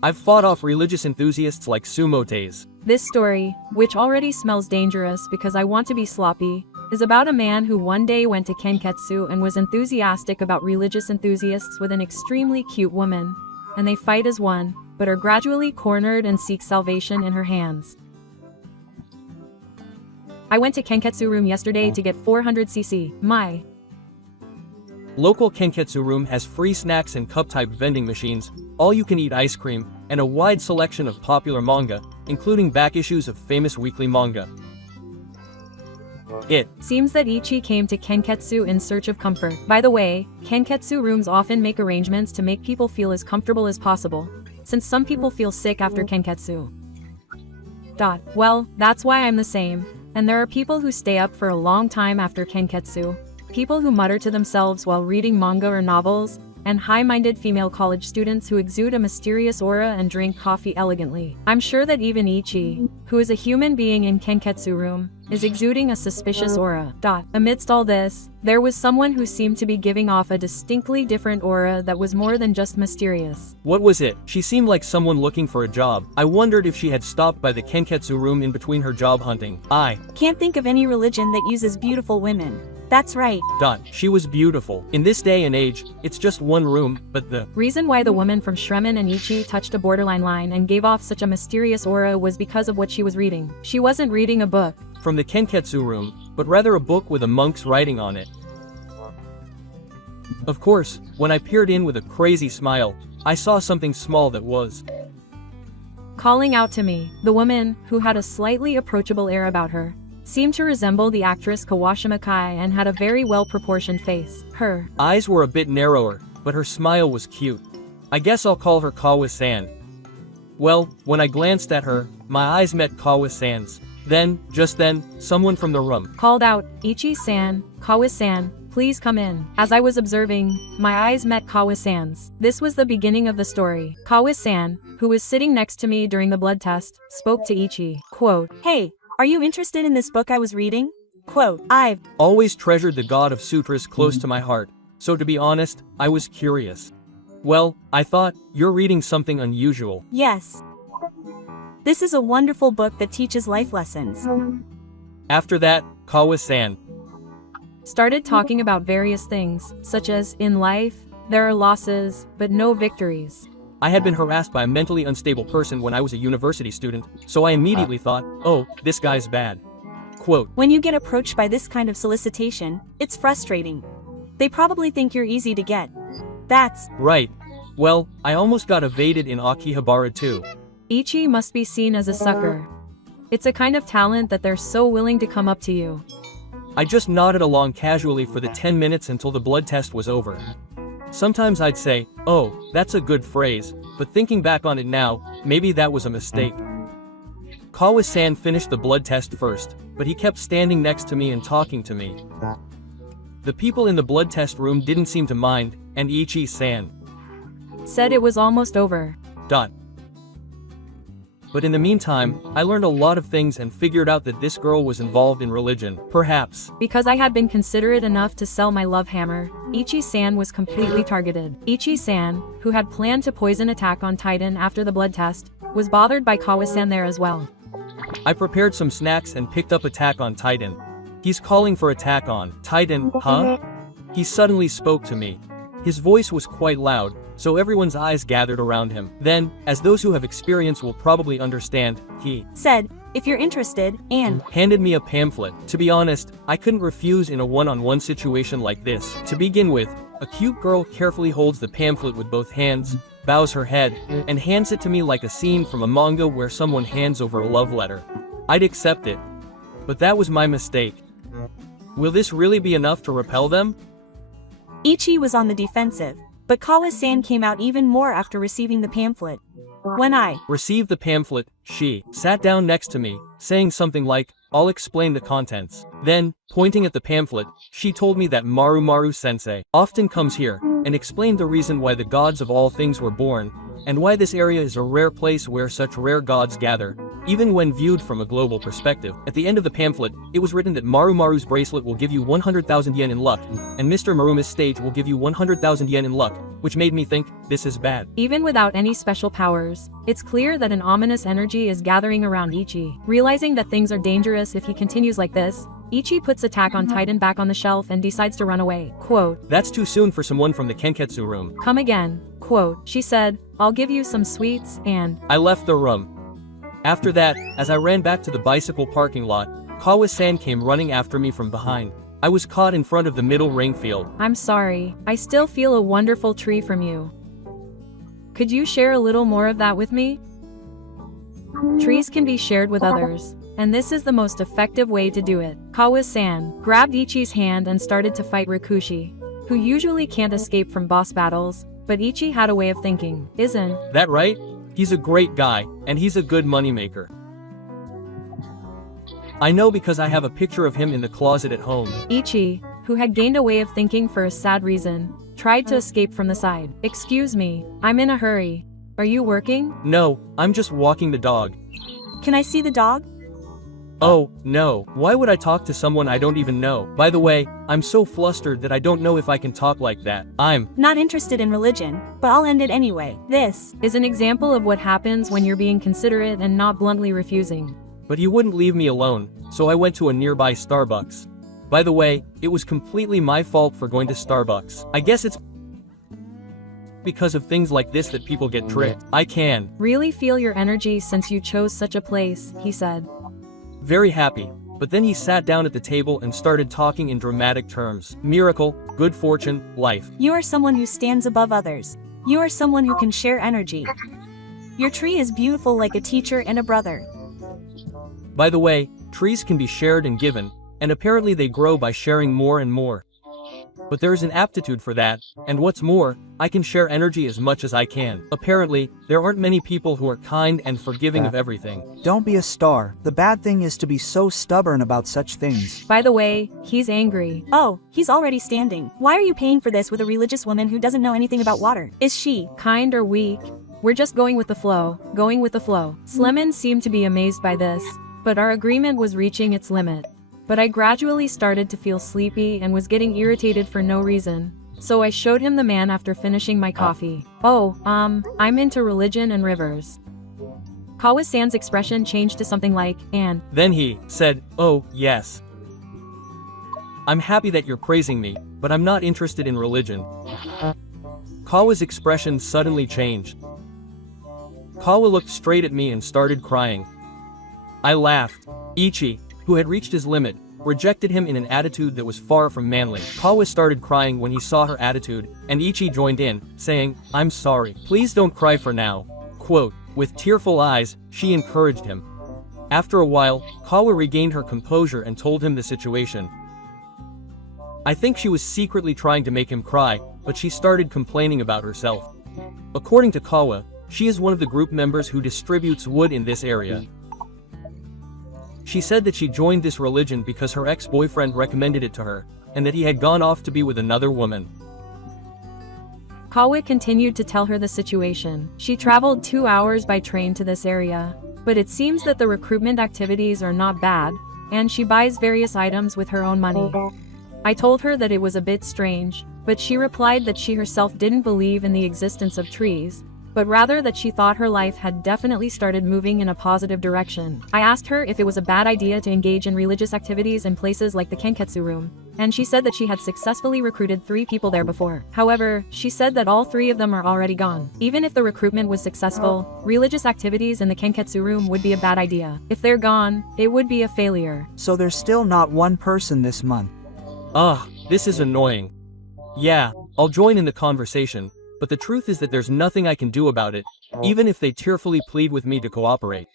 I've fought off religious enthusiasts like sumotes. This story, which already smells dangerous because I want to be sloppy, is about a man who one day went to Kenketsu and was enthusiastic about religious enthusiasts with an extremely cute woman, and they fight as one, but are gradually cornered and seek salvation in her hands. I went to Kenketsu room yesterday to get 400cc. My Local Kenketsu room has free snacks and cup-type vending machines, all-you-can-eat ice cream, and a wide selection of popular manga, including back issues of famous weekly manga. It seems that Ichi came to Kenketsu in search of comfort. By the way, Kenketsu rooms often make arrangements to make people feel as comfortable as possible, since some people feel sick after Kenketsu. Well, that's why I'm the same, and there are people who stay up for a long time after Kenketsu, people who mutter to themselves while reading manga or novels, and high-minded female college students who exude a mysterious aura and drink coffee elegantly. I'm sure that even Ichi, who is a human being in Kenketsu room, is exuding a suspicious aura. Amidst all this, there was someone who seemed to be giving off a distinctly different aura that was more than just mysterious. What was it? She seemed like someone looking for a job. I wondered if she had stopped by the Kenketsu room in between her job hunting. I can't think of any religion that uses beautiful women. That's right. She was beautiful. In this day and age, it's just one room, but the reason why the woman from Shremen and Ichi touched a borderline line and gave off such a mysterious aura was because of what she was reading. She wasn't reading a book from the Kenketsu room, but rather a book with a monk's writing on it. Of course, when I peered in with a crazy smile, I saw something small that was calling out to me. The woman, who had a slightly approachable air about her, seemed to resemble the actress Kawashima Kai and had a very well-proportioned face. Her eyes were a bit narrower, but her smile was cute. I guess I'll call her Kawa-san. Well, when I glanced at her, my eyes met Kawa-san's. Just then, someone from the room called out, "Ichi-san, Kawa-san, please come in." As I was observing, my eyes met Kawa-san's. This was the beginning of the story. Kawa-san, who was sitting next to me during the blood test, spoke to Ichi. Quote, "Hey, are you interested in this book I was reading?" Quote, "I've always treasured the God of Sutras close to my heart, so to be honest, I was curious. Well, I thought, you're reading something unusual." "Yes. This is a wonderful book that teaches life lessons." After that, Kawa-san started talking about various things, such as, in life, there are losses, but no victories. I had been harassed by a mentally unstable person when I was a university student, so I immediately thought, oh, this guy's bad. Quote, "When you get approached by this kind of solicitation, it's frustrating. They probably think you're easy to get." That's right. Well, I almost got evaded in Akihabara too. Ichi must be seen as a sucker. It's a kind of talent that they're so willing to come up to you. I just nodded along casually for the 10 minutes until the blood test was over. Sometimes I'd say, oh, that's a good phrase, but thinking back on it now, maybe that was a mistake. Kawa-san finished the blood test first, but he kept standing next to me and talking to me. The people in the blood test room didn't seem to mind, and Ichi-san said it was almost over. But in the meantime, I learned a lot of things and figured out that this girl was involved in religion, perhaps because I had been considerate enough to sell my love hammer. Ichi-san was completely targeted. Ichi-san, who had planned to poison Attack on Titan after the blood test, was bothered by Kawa-san there as well. I prepared some snacks and picked up Attack on Titan. He's calling for Attack on Titan, huh? He suddenly spoke to me. His voice was quite loud, so everyone's eyes gathered around him. Then, as those who have experience will probably understand, he said, "If you're interested," and handed me a pamphlet. To be honest, I couldn't refuse in a one-on-one situation like this. To begin with, a cute girl carefully holds the pamphlet with both hands, bows her head, and hands it to me like a scene from a manga where someone hands over a love letter. I'd accept it. But that was my mistake. Will this really be enough to repel them? Ichi was on the defensive, but Kawa-san came out even more after receiving the pamphlet. When I received the pamphlet, she sat down next to me, saying something like, "I'll explain the contents." Then, pointing at the pamphlet, she told me that Maru Sensei often comes here, and explained the reason why the gods of all things were born, and why this area is a rare place where such rare gods gather, even when viewed from a global perspective. At the end of the pamphlet, it was written that Maru's bracelet will give you 100,000 yen in luck, and Mr. Maruma's stage will give you 100,000 yen in luck, which made me think, this is bad. Even without any special powers, it's clear that an ominous energy is gathering around Ichi. Realizing that things are dangerous if he continues like this, Ichi puts Attack on Titan back on the shelf and decides to run away. Quote, "That's too soon for someone from the Kenketsu room." "Come again." Quote, "She said, I'll give you some sweets and..." I left the room. After that, as I ran back to the bicycle parking lot, Kawa-san came running after me from behind. I was caught in front of the middle ring field. "I'm sorry, I still feel a wonderful tree from you. Could you share a little more of that with me?" Trees can be shared with others, and this is the most effective way to do it. Kawa-san grabbed Ichi's hand and started to fight Rikushi, who usually can't escape from boss battles, but Ichi had a way of thinking, "Isn't that right? He's a great guy, and he's a good moneymaker. I know because I have a picture of him in the closet at home." Ichi, who had gained a way of thinking for a sad reason, tried to escape from the side. "Excuse me, I'm in a hurry. Are you working?" "No, I'm just walking the dog." Can I see the dog? "Oh, no, why would I talk to someone I don't even know? By the way, I'm so flustered that I don't know if I can talk like that. I'm Not interested in religion, but I'll end it anyway. This Is an example of what happens when you're being considerate and not bluntly refusing. But you wouldn't leave me alone, so I went to a nearby Starbucks. By the way, it was completely my fault for going to Starbucks. I guess it's because of things like this that people get tricked. I can. Really feel your energy since you chose such a place," he said. Very happy. But then he sat down at the table and started talking in dramatic terms. Miracle, good fortune, life. You are someone who stands above others. You are someone who can share energy. Your tree is beautiful like a teacher and a brother. By the way, trees can be shared and given, and apparently they grow by sharing more and more. But there is an aptitude for that, and what's more, I can share energy as much as I can. Apparently, there aren't many people who are kind and forgiving of everything. Don't be a star. The bad thing is to be so stubborn about such things. By the way, he's angry. Oh, he's already standing. Why are you paying for this with a religious woman who doesn't know anything about water? Is she Kind or weak? We're just going with the flow, going with the flow. Slemon seemed to be amazed by this, but our agreement was reaching its limit. But I gradually started to feel sleepy and was getting irritated for no reason, so I showed him the man after finishing my coffee. "Oh, I'm into religion and rivers." Kawa-san's expression changed to something like, "And..." Then he said, "Oh, yes. I'm happy that you're praising me, but I'm not interested in religion." Kawa's expression suddenly changed. Kawa looked straight at me and started crying. I laughed. Ichi, who had reached his limit, rejected him in an attitude that was far from manly. Kawa started crying when he saw her attitude, and Ichi joined in, saying, "I'm sorry. Please don't cry for now." Quote, with tearful eyes, she encouraged him. After a while, Kawa regained her composure and told him the situation. I think she was secretly trying to make him cry, but she started complaining about herself. According to Kawa, she is one of the group members who distributes wood in this area. She said that she joined this religion because her ex-boyfriend recommended it to her, and that he had gone off to be with another woman. Kawa continued to tell her the situation. She traveled 2 hours by train to this area, but it seems that the recruitment activities are not bad, and she buys various items with her own money. I told her that it was a bit strange, but she replied that she herself didn't believe in the existence of trees, but rather that she thought her life had definitely started moving in a positive direction. I asked her if it was a bad idea to engage in religious activities in places like the Kenketsu room, and she said that she had successfully recruited 3 people there before. However, she said that all 3 of them are already gone. Even if the recruitment was successful, religious activities in the Kenketsu room would be a bad idea. If they're gone, it would be a failure. So there's still not one person this month. This is annoying. Yeah, I'll join in the conversation, but the truth is that there's nothing I can do about it, even if they tearfully plead with me to cooperate.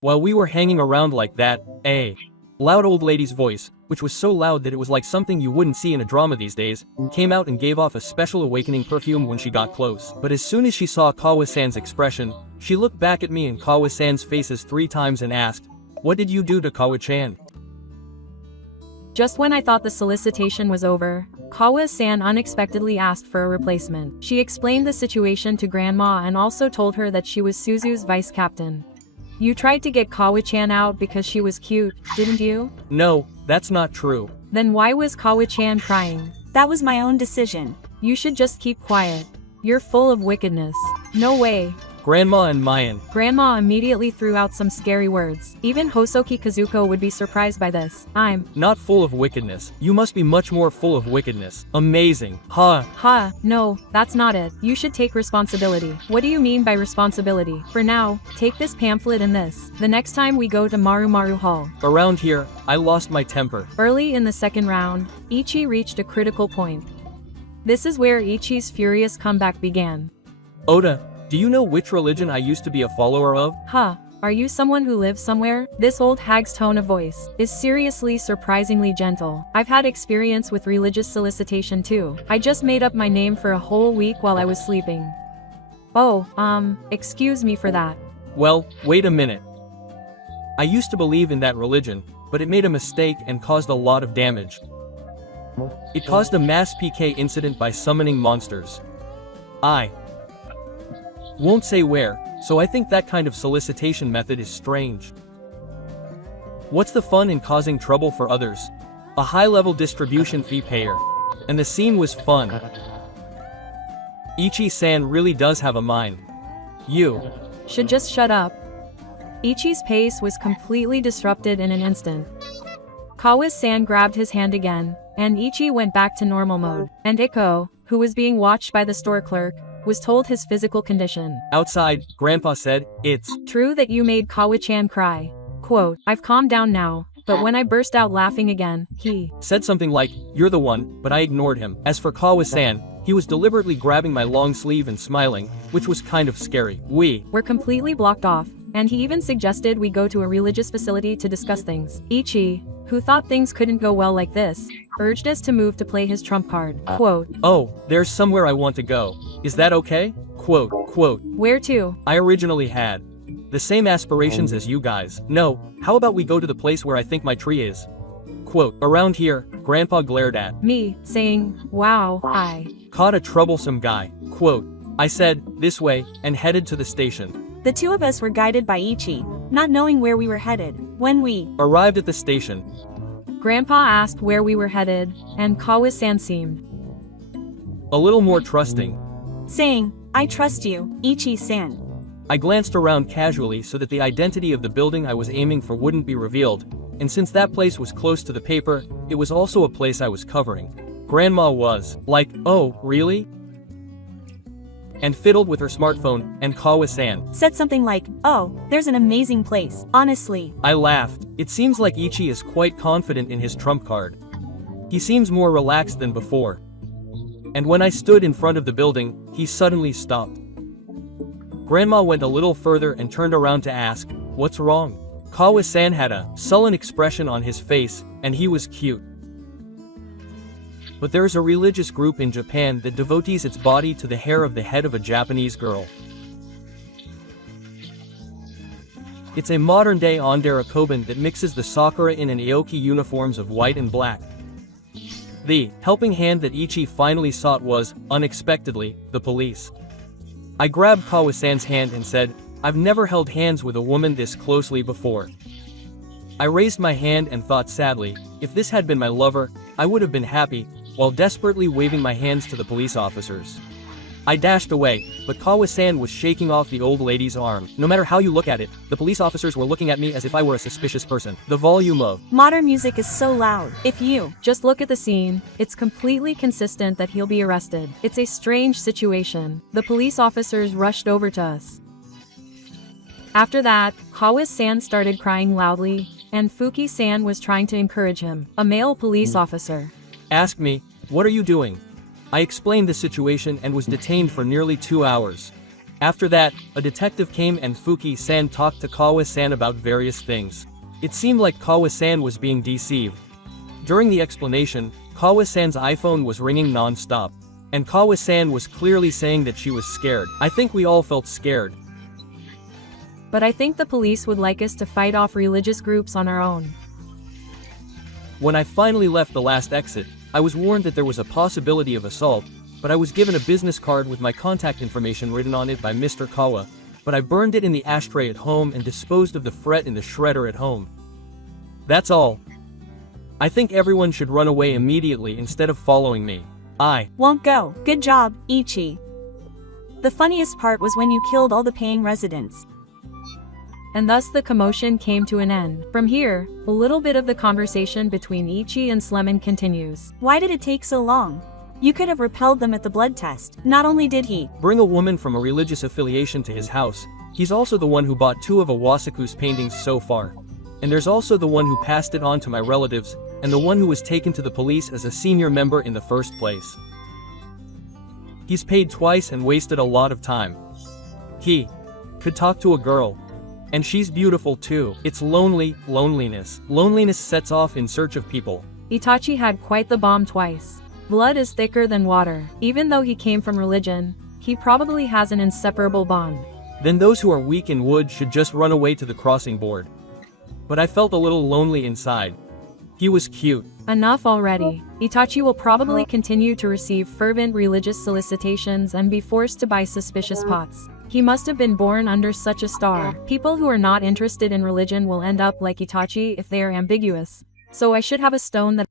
While we were hanging around like that, a loud old lady's voice, which was so loud that it was like something you wouldn't see in a drama these days, came out and gave off a special awakening perfume when she got close. But as soon as she saw Kawa-san's expression, she looked back at me and Kawa-san's faces 3 times and asked, "What did you do to Kawa-chan?" Just when I thought the solicitation was over, Kawa-san unexpectedly asked for a replacement. She explained the situation to Grandma and also told her that she was Suzu's vice captain. You tried to get Kawa-chan out because she was cute, didn't you? No, that's not true. Then why was Kawa-chan crying? That was my own decision. You should just keep quiet. You're full of wickedness. No way. Grandma and Mayan. Grandma immediately threw out some scary words. Even Hosoki Kazuko would be surprised by this. I'm Not full of wickedness. You must be much more full of wickedness. Amazing. Ha. No, that's not it. You should take responsibility. What do you mean by responsibility? For now, take this pamphlet and this. The next time we go to Maru Maru Hall. Around here, I lost my temper. Early in the second round, Ichi reached a critical point. This is where Ichi's furious comeback began. Oda, do you know which religion I used to be a follower of? Are you someone who lives somewhere? This old hag's tone of voice is seriously surprisingly gentle. I've had experience with religious solicitation too. I just made up my name for a whole week while I was sleeping. Oh, excuse me for that. Well, wait a minute. I used to believe in that religion, but it made a mistake and caused a lot of damage. It caused a mass PK incident by summoning monsters. I won't say where, so I think that kind of solicitation method is strange. What's the fun in causing trouble for others? A high-level distribution fee payer. And the scene was fun. Ichi-san really does have a mind. You Should just shut up. Ichi's pace was completely disrupted in an instant. Kawa-san grabbed his hand again, and Ichi went back to normal mode. And Ikko, who was being watched by the store clerk, was told his physical condition. Outside, Grandpa said, "It's True that you made Kawa-chan cry. Quote, I've calmed down now, but when I burst out laughing again, he said something like, 'You're the one,' but I ignored him. As for Kawa-san, he was deliberately grabbing my long sleeve and smiling, which was kind of scary. We were completely blocked off, and he even suggested we go to a religious facility to discuss things. Ichi, who thought things couldn't go well like this, urged us to move to play his trump card. Quote, Oh, there's somewhere I want to go. Is that okay? Quote. Where to? I originally had the same aspirations as you guys. No, how about we go to the place where I think my tree is? Quote, around here, Grandpa glared at me, saying, wow, I caught a troublesome guy. Quote, I said, this way, and headed to the station. The two of us were guided by Ichi, not knowing where we were headed. When we Arrived at the station. Grandpa asked where we were headed, and Kawa-san seemed a little more trusting. saying, I trust you, Ichi-san. I glanced around casually so that the identity of the building I was aiming for wouldn't be revealed, and since that place was close to the paper, it was also a place I was covering. Grandma was like, oh, really? And fiddled with her smartphone, and Kawa-san Said something like, oh, there's an amazing place, honestly. I laughed. It seems like Ichi is quite confident in his trump card. He seems more relaxed than before. And when I stood in front of the building, he suddenly stopped. Grandma went a little further and turned around to ask, what's wrong? Kawa-san had a sullen expression on his face, and he was cute. But there's a religious group in Japan that devotes its body to the hair of the head of a Japanese girl. It's a modern-day Ondera Koban that mixes the Sakura in and Aoki uniforms of white and black. The helping hand that Ichi finally sought was, unexpectedly, the police. I grabbed Kawa-san's hand and said, I've never held hands with a woman this closely before. I raised my hand and thought sadly, if this had been my lover, I would have been happy, while desperately waving my hands to the police officers. I dashed away, but Kawa-san was shaking off the old lady's arm. No matter how you look at it, the police officers were looking at me as if I were a suspicious person. The volume of Modern music is so loud. If you just look at the scene, it's completely consistent that he'll be arrested. It's a strange situation. The police officers rushed over to us. After that, Kawa-san started crying loudly, and Fuki-san was trying to encourage him. A male police officer asked me, what are you doing? I explained the situation and was detained for nearly 2 hours. After that, a detective came and Fuki-san talked to Kawa-san about various things. It seemed like Kawa-san was being deceived. During the explanation, Kawa-san's iPhone was ringing non-stop. And Kawa-san was clearly saying that she was scared. I think we all felt scared. But I think the police would like us to fight off religious groups on our own. When I finally left the last exit, I was warned that there was a possibility of assault, but I was given a business card with my contact information written on it by Mr. Kawa, but I burned it in the ashtray at home and disposed of the fret in the shredder at home. That's all. I think everyone should run away immediately instead of following me. I Won't go. Good job, Ichi. The funniest part was when you killed all the paying residents. And thus the commotion came to an end. From here, a little bit of the conversation between Ichi and Slemon continues. Why did it take so long? You could have repelled them at the blood test. Not only did he bring a woman from a religious affiliation to his house, he's also the one who bought 2 of Iwasaku's paintings so far. And there's also the one who passed it on to my relatives, and the one who was taken to the police as a senior member in the first place. He's paid twice and wasted a lot of time. He could talk to a girl. And she's beautiful too. It's loneliness. Loneliness sets off in search of people. Itachi had quite the bomb twice. Blood is thicker than water. Even though he came from religion, he probably has an inseparable bond. Then those who are weak in wood should just run away to the crossing board. But I felt a little lonely inside. He was cute. Enough already. Itachi will probably continue to receive fervent religious solicitations and be forced to buy suspicious pots. He must have been born under such a star. People who are not interested in religion will end up like Itachi if they are ambiguous. So I should have a stone that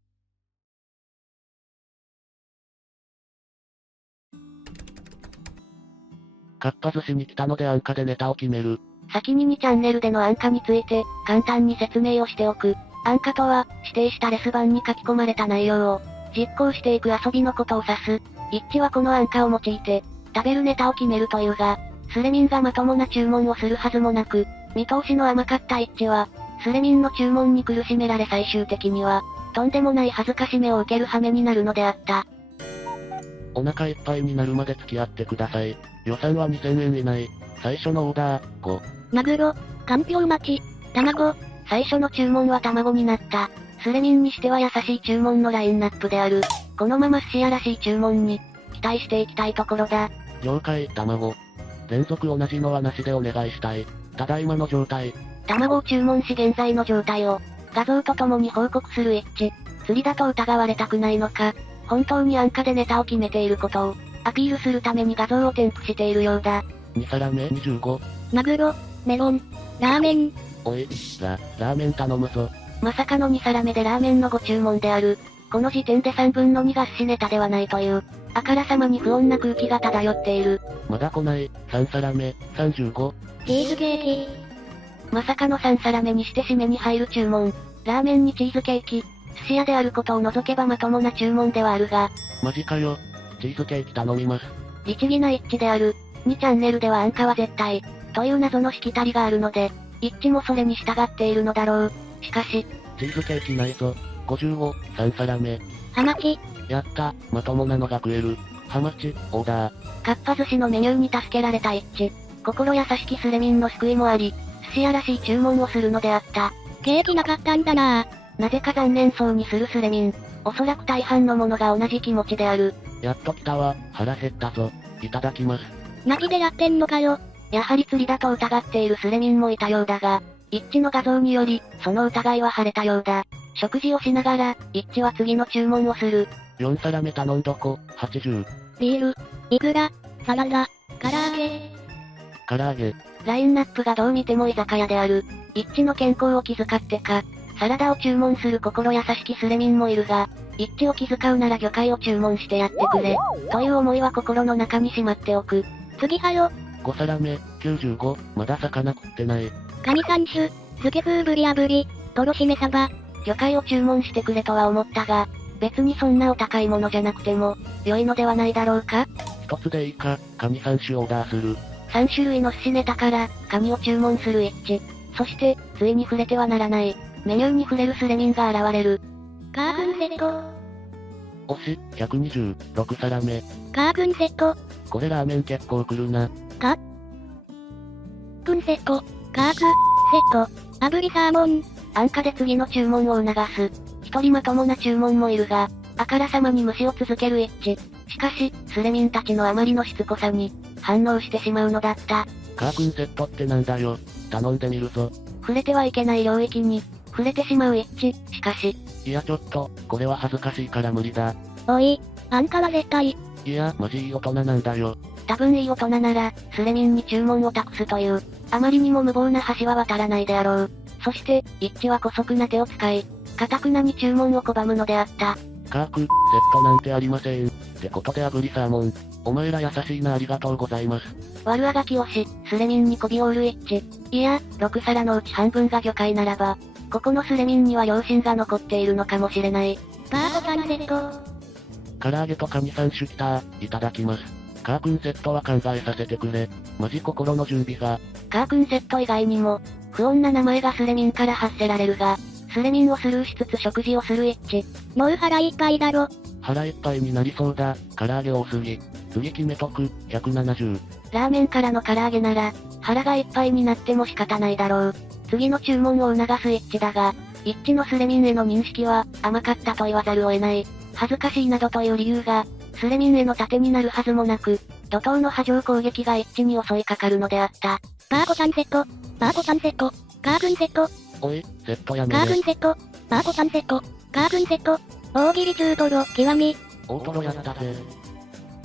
かっぱ寿司に来たので安価でネタを決める。先に2チャンネルでの安価について、簡単に説明をしておく。安価とは、指定したレス板に書き込まれた内容を、実行していく遊びのことを指す。一致はこの安価を用いて、食べるネタを決めるというが、スレミンがまともな注文をするはずもなく、見通しの甘かった一致は、スレミンの注文に苦しめられ最終的には、とんでもない恥ずかしめを受ける羽目になるのであった。お腹いっぱいになるまで付き合ってください。予算は2000円以内。最初のオーダー、5。マグロ、かんぴょう巻き、卵。最初の注文は卵になった。スレミンにしては優しい注文のラインナップである。このまま寿司屋らしい注文に、期待していきたいところだ。了解、卵。連続同じのはなしでお願いしたい。ただいまの状態。卵を注文し現在の状態を、画像とともに報告する一致。釣りだと疑われたくないのか。本当に安価でネタを決めていることを、アピールするために画像を添付しているようだ。2皿目25。マグロ、メロン、ラーメン。おい、ラーメン頼むぞ。まさかの2皿目でラーメンのご注文である。この時点で3分の2が寿司ネタではないという、あからさまに不穏な空気が漂っている。まだ来ない、3皿目、35。チーズケーキ。まさかの3皿目にして締めに入る注文。ラーメンにチーズケーキ。寿司屋であることを除けばまともな注文ではあるが。マジかよ。チーズケーキ頼みます。律儀な一致である。2チャンネルでは安価は絶対。という謎のしきたりがあるので、一致もそれに従っているのだろう。しかし、チーズケーキないぞ。55、3皿目。ハマチ。やった、まともなのが食える。ハマチ、オーダー。かっぱ寿司のメニューに助けられた一致。心優しきスレミンの救いもあり、寿司屋らしい注文をするのであった。ケーキなかったんだなぁ。なぜか残念そうにするスレミン。おそらく大半のものが同じ気持ちである。やっと来たわ、腹減ったぞ。いただきます。マジでやってんのかよ。やはり釣りだと疑っているスレミンもいたようだが、一致の画像により、その疑いは晴れたようだ。食事をしながら、一致は次の注文をする。4皿目頼んどこ、80。ビール、イクラ、サラダ、唐揚げ。唐揚げ。ラインナップがどう見ても居酒屋である。一致の健康を気遣ってか、サラダを注文する心優しきスレミンもいるが、一致を気遣うなら魚介を注文してやってくれ、という思いは心の中にしまっておく。次はよ。5皿目、95、まだ魚食ってない。カニ3種、漬け風ぶり炙り、トロしめサバ。魚介を注文してくれとは思ったが、別にそんなお高いものじゃなくても、良いのではないだろうか。一つでいいか、カニ3種オーダーする。3種類の寿司ネタから、カニを注文する一致。そして、ついに触れてはならない、メニューに触れるスレミンが現れる。カークンセット。推し、120、6皿目。カークンセット。これラーメン結構来るな。カークンセット。カーク、セット。炙りサーモン。安価で次の注文を促す。一人まともな注文もいるが、あからさまに無視を続ける一致。しかし、スレミンたちのあまりのしつこさに、反応してしまうのだった。カークンセットってなんだよ。頼んでみるぞ。触れてはいけない領域に、触れてしまう一致。しかし、いやちょっと、これは恥ずかしいから無理だ。おい、安価は絶対。いや、マジいい大人なんだよ。多分いい大人なら、スレミンに注文を託すという、あまりにも無謀な橋は渡らないであろう。そして、一致は姑息な手を使い、堅くなに注文を拒むのであった。カーク、セットなんてありません。ってことで炙りサーモン。お前ら優しいなありがとうございます。悪あがきをし、スレミンに媚びを売る一致。いや、6皿のうち半分が魚介ならば、ここのスレミンには良心が残っているのかもしれない。バーコさんセット。唐揚げとカニ3種来たいただきます。カー君セットは考えさせてくれ。マジ心の準備が。カー君セット以外にも、不穏な名前がスレミンから発せられるが、スレミンをスルーしつつ食事をする一致。もう腹いっぱいだろ。腹いっぱいになりそうだ。唐揚げ多すぎ。次決めとく。170。ラーメンからの唐揚げなら、腹がいっぱいになっても仕方ないだろう。次の注文を促す一致だが、一致のスレミンへの認識は、甘かったと言わざるを得ない。恥ずかしいなどという理由が、スレミンへの盾になるはずもなく、怒涛の波状攻撃が一致に襲いかかるのであった。バーコさんセット。バーコさんセット。カー君セット。おい、セットやめカーれ。君セット。バーコさんセット。カー君セット。大喜利中トロ、極み。大トロやったぜ。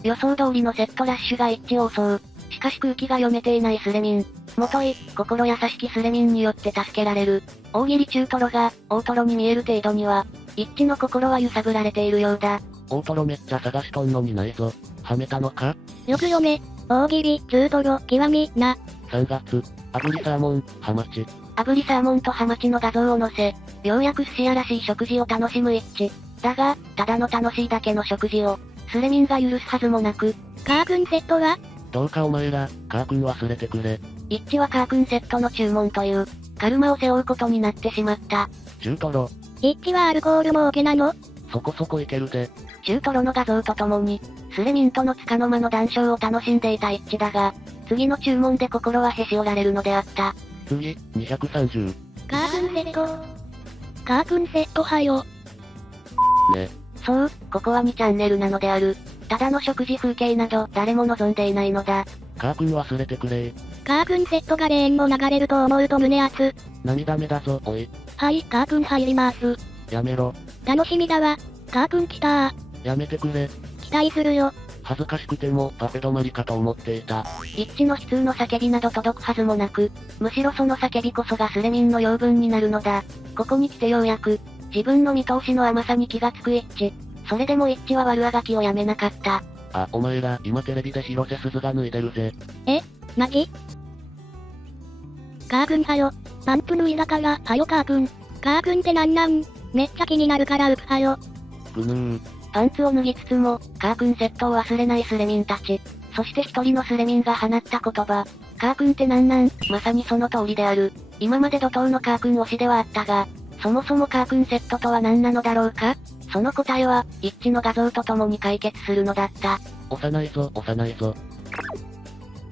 予想通りのセットラッシュが一致を襲う。しかし空気が読めていないスレミン。もとい、心優しきスレミンによって助けられる。大喜利中トロが、大トロに見える程度には、一致の心は揺さぶられているようだ。大トロめっちゃ探しとんのにないぞ。はめたのか？よく読め。大喜利、中トロ、極み、な。3月、炙りサーモン、ハマチ。炙りサーモンとハマチの画像を載せ、ようやく寿司屋らしい食事を楽しむ一致。だが、ただの楽しいだけの食事を、スレミンが許すはずもなく。カー君セットは？どうかお前ら、カー君忘れてくれ。一致はカー君セットの注文という、カルマを背負うことになってしまった。中トロ。一致はアルコールも OK なの？そこそこいけるぜ。中トロの画像とともに、スレミンとの束の間の談笑を楽しんでいた一致だが、次の注文で心はへし折られるのであった。次、230。カー君セット。カー君セットはよ。ね。そう、ここは2チャンネルなのである。ただの食事風景など誰も望んでいないのだ。カー君忘れてくれ。カー君セットがレーンを流れると思うと胸熱。涙目だぞ、おい。はい、カー君入ります。やめろ。楽しみだわ。カー君来たー。やめてくれ。期待するよ。恥ずかしくてもパフェ止まりかと思っていた。一致の悲痛の叫びなど届くはずもなく、むしろその叫びこそがスレミンの養分になるのだ。ここに来てようやく、自分の見通しの甘さに気がつく一致。それでも一致は悪あがきをやめなかった。あ、お前ら、今テレビで広瀬すずが脱いでるぜ。マジ？カー君はよ。パンツ脱いだから、はよカー君。カー君ってなんなん？めっちゃ気になるからうくはよ。ぐぬー。パンツを脱ぎつつも、カー君セットを忘れないスレミンたち。そして一人のスレミンが放った言葉。カー君ってなんなん？まさにその通りである。今まで怒涛のカー君推しではあったが、そもそもカー君セットとは何なのだろうか？その答えは、一致の画像とともに解決するのだった。押さないぞ、押さないぞ。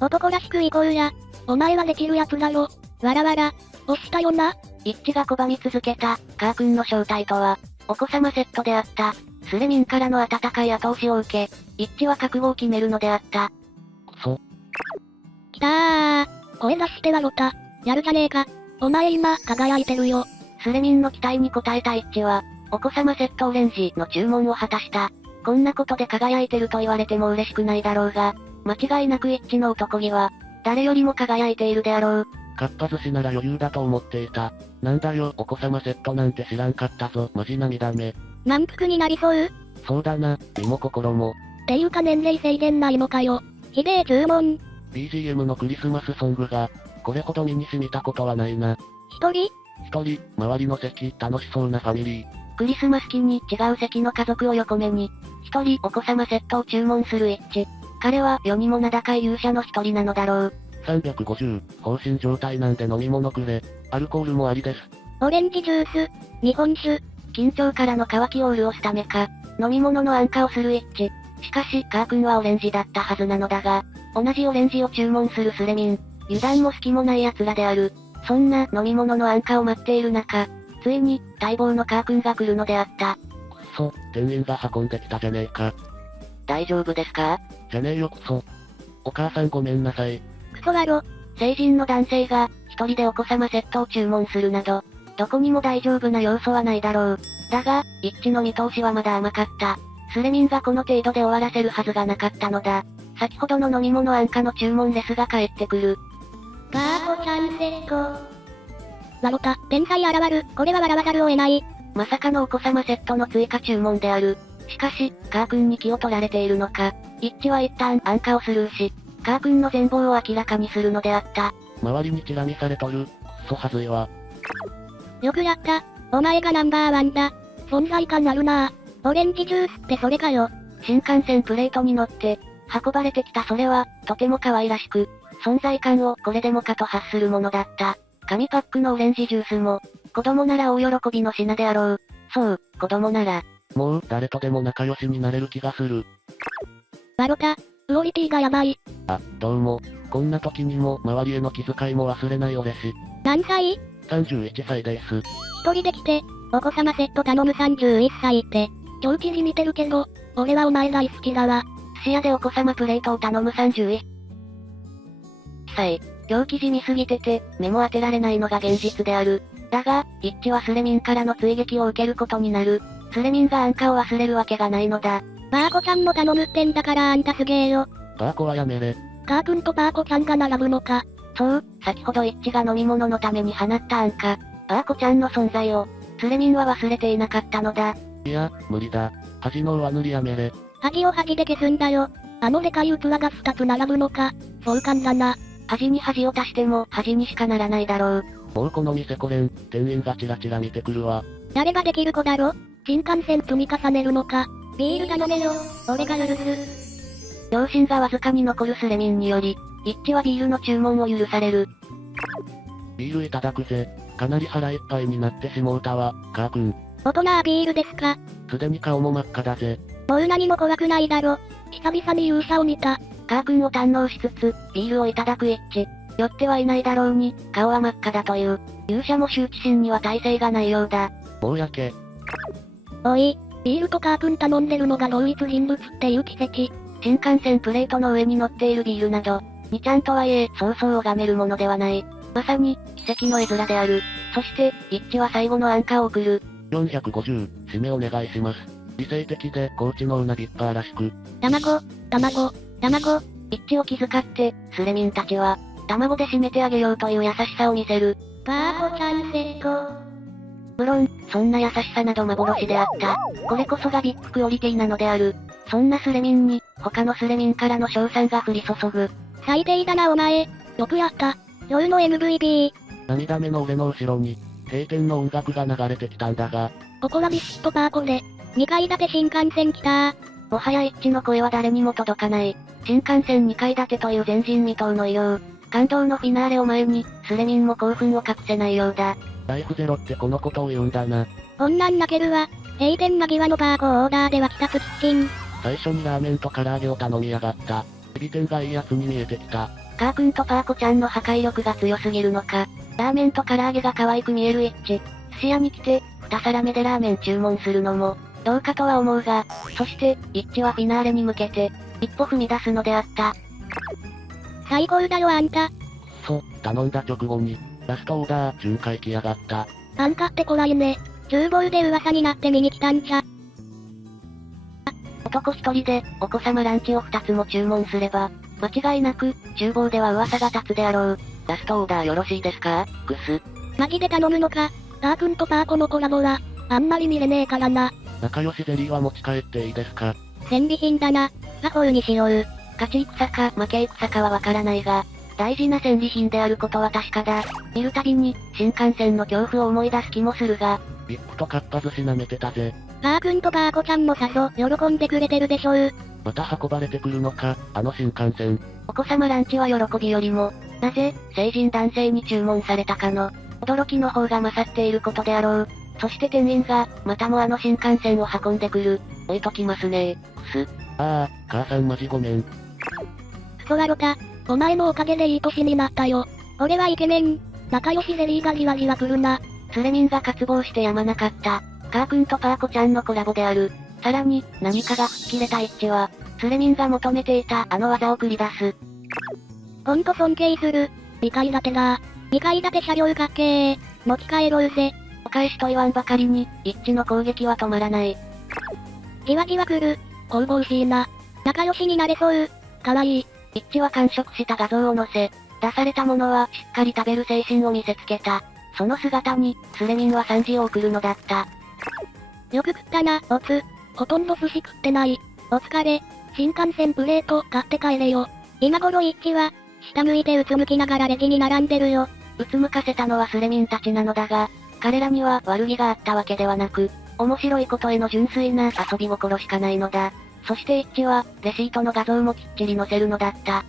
男らしくいこうや。お前はできるやつだろ。わらわら。押したよな。一致が拒み続けた、カー君の正体とは、お子様セットであった。スレミンからの温かい後押しを受け、一致は覚悟を決めるのであった。くそ。きたー。声出してはろた。やるじゃねえか。お前今、輝いてるよ。スレミンの期待に応えた一致は、お子様セットオレンジの注文を果たした。こんなことで輝いてると言われても嬉しくないだろうが、間違いなく一致の男気は、誰よりも輝いているであろう。かっぱ寿司なら余裕だと思っていた。なんだよ、お子様セットなんて知らんかったぞ、マジ涙目。満腹になりそう？そうだな、身も心も。ていうか年齢制限ないのかよ。ひでえ注文。BGM のクリスマスソングが、これほど身に染みたことはないな。一人？一人、周りの席、楽しそうなファミリー。クリスマス期に違う席の家族を横目に、一人お子様セットを注文する一致。彼は世にも名高い勇者の一人なのだろう。350、放心状態なんで飲み物くれ。アルコールもありです。オレンジジュース、日本酒。緊張からの渇きを潤すためか、飲み物の安価をする一致。しかし、カー君はオレンジだったはずなのだが、同じオレンジを注文するスレミン。油断も隙もない奴らである。そんな飲み物の安価を待っている中、ついに、待望のカー君が来るのであった。くそ、店員が運んできたじゃねえか。大丈夫ですか？じゃねえよクソ。お母さんごめんなさい。クソだろ。成人の男性が、一人でお子様セットを注文するなど、どこにも大丈夫な要素はないだろう。だが、一致の見通しはまだ甘かった。スレミンがこの程度で終わらせるはずがなかったのだ。先ほどの飲み物安価の注文レスが返ってくる。バーコちゃんセット。わろた、天才現る、これは笑わざるを得ない。まさかのお子様セットの追加注文である。しかし、カー君に気を取られているのか、一致は一旦安価をスルーし、カー君の全貌を明らかにするのであった。周りにチラ見されとる、くっそはずいわ。よくやった。お前がナンバーワンだ。存在感あるなぁ。オレンジジュースってそれかよ。新幹線プレートに乗って、運ばれてきたそれは、とても可愛らしく、存在感をこれでもかと発するものだった。紙パックのオレンジジュースも、子供なら大喜びの品であろう。そう、子供なら。もう、誰とでも仲良しになれる気がする。わろた、クオリティがやばい。あ、どうも。こんな時にも、周りへの気遣いも忘れない俺し。何歳？ 31歳です。一人で来て、お子様セット頼む31歳って、今日記事見てるけど、俺はお前大好きだわ。寿司屋でお子様プレートを頼む31歳。今日記事見すぎてて、目も当てられないのが現実である。だが、一致はスレミンからの追撃を受けることになる。スレミンが安価を忘れるわけがないのだ。バーコちゃんも頼むってんだからあんたすげえよ。バーコはやめれ。カー君とバーコちゃんが並ぶのか。そう、先ほど一致が飲み物のために放った安価、バーコちゃんの存在を、スレミンは忘れていなかったのだ。いや、無理だ。恥の上塗りやめれ。恥を恥で消すんだよ。あのでかい器が2つ並ぶのか。壮観だな。恥に恥を足しても恥にしかならないだろう。もうこの店来れん、店員がチラチラ見てくるわ。誰ができる子だろ？新幹線積み重ねるのか。ビール頼めよ。俺が許す。良心がわずかに残るスレミンにより、一致はビールの注文を許される。ビールいただくぜ。かなり腹いっぱいになってしもうたわ、カー君。大人はビールですか？すでに顔も真っ赤だぜ。もう何も怖くないだろ。久々に勇者を見た。カー君を堪能しつつ、ビールをいただく一致。酔ってはいないだろうに、顔は真っ赤だという。勇者も羞恥心には耐性がないようだ。もうやけ。おい、ビールとカー君頼んでるのが同一人物っていう奇跡。新幹線プレートの上に乗っているビールなど、2ちゃんとはいえ、そうそう拝めるものではない。まさに、奇跡の絵面である。そして、一致は最後の安価を送る。450、締めお願いします。理性的で高知能なビッパーらしく。卵。一致を気遣って、スレミンたちは、卵で締めてあげようという優しさを見せる。バーコちゃんセット。無論、そんな優しさなど幻であった。これこそがビッグクオリティなのである。そんなスレミンに、他のスレミンからの称賛が降り注ぐ。最低だなお前。よくやった。夜の MVP。涙目の俺の後ろに、閉店の音楽が流れてきたんだが。ここはビスッとパーコで、2階建て新幹線来たー。もはや一致の声は誰にも届かない。新幹線2階建てという前人未到の偉業。感動のフィナーレを前に、スレミンも興奮を隠せないようだ。ライフゼロってこのことを言うんだな。こんなん泣けるわ。閉店間際のバーコオーダーでは来たキッチン。最初にラーメンと唐揚げを頼みやがった。エビ天がいいやつに見えてきた。カー君とパーコちゃんの破壊力が強すぎるのか。ラーメンと唐揚げが可愛く見える一致。寿司屋に来て、2皿目でラーメン注文するのも、どうかとは思うが、そして、一致はフィナーレに向けて、一歩踏み出すのであった。最高だよあんた。頼んだ直後に、ラストオーダー巡回来やがった。あんたって怖いね。厨房で噂になって見に来たんじゃ。男一人で、お子様ランチを2つも注文すれば、間違いなく、厨房では噂が立つであろう。ラストオーダーよろしいですか？グス。マジで頼むのか？カー君とパーコのコラボは、あんまり見れねえからな。仲良しゼリーは持ち帰っていいですか？戦利品だな。魔法にしよう。勝ち戦か負け戦かはわからないが、大事な戦利品であることは確かだ。見るたびに、新幹線の恐怖を思い出す気もするが。ビッグとかっぱ寿司舐めてたぜ。パー君とパーコちゃんもさぞ喜んでくれてるでしょう。また運ばれてくるのか、あの新幹線。お子様ランチは喜びよりも、なぜ、成人男性に注文されたかの、驚きの方が勝っていることであろう。そして店員が、またもあの新幹線を運んでくる。置いときますねー。ああ、母さんマジごめん。ソワロタ、お前のおかげでいい年になったよ。俺はイケメン。仲良しゼリーがじわじわ来るな。スレミンが渇望してやまなかった。カー君とパーコちゃんのコラボである。さらに、何かが吹っ切れた一致は、スレミンが求めていたあの技を繰り出す。ほんと尊敬する。2階建てだ。2階建て車両かっけー。持ち帰ろうぜ。お返しと言わんばかりに、一致の攻撃は止まらない。じわじわ来る。神々しいな。仲良しになれそう。かわいい。一致は完食した画像を載せ、出されたものはしっかり食べる精神を見せつけた。その姿に、スレミンは賛辞を送るのだった。よく食ったな、おつ。ほとんど寿司食ってない。お疲れ。新幹線プレート買って帰れよ。今頃一致は、下向いてうつむきながらレジに並んでるよ。うつむかせたのはスレミンたちなのだが、彼らには悪気があったわけではなく、面白いことへの純粋な遊び心しかないのだ。そして一致は、レシートの画像もきっちり載せるのだった。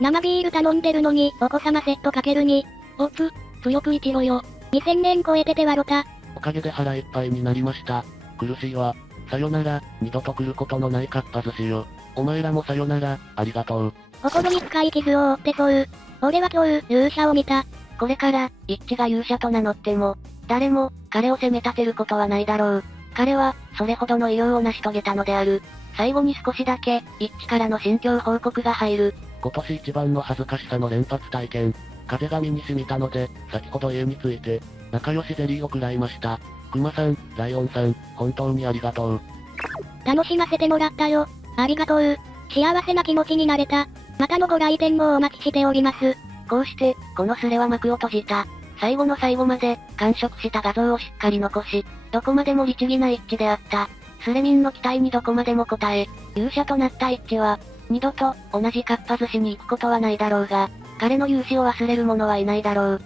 生ビール頼んでるのに、お子様セットかける2。おつ、強く生きろよ。2000年超えててはろた。おかげで腹いっぱいになりました。苦しいわ。さよなら、二度と来ることのないかっぱ寿司よ。お前らもさよなら、ありがとう。心に深い傷を負ってそう。俺は今日、勇者を見た。これから、一致が勇者と名乗っても、誰も、彼を責め立てることはないだろう。彼は、それほどの偉業を成し遂げたのである。最後に少しだけ、一致からの心境報告が入る。今年一番の恥ずかしさの連発体験。風が身に染みたので、先ほど家に着いて、仲良しゼリーを食らいました。クマさん、ライオンさん、本当にありがとう。楽しませてもらったよ。ありがとう。幸せな気持ちになれた。またのご来店をお待ちしております。こうして、このスレは幕を閉じた。最後の最後まで、完食した画像をしっかり残し、どこまでも律儀な一致であった。スレミンの期待にどこまでも応え、勇者となった一致は、二度と、同じかっぱ寿司に行くことはないだろうが、彼の勇姿を忘れる者はいないだろう。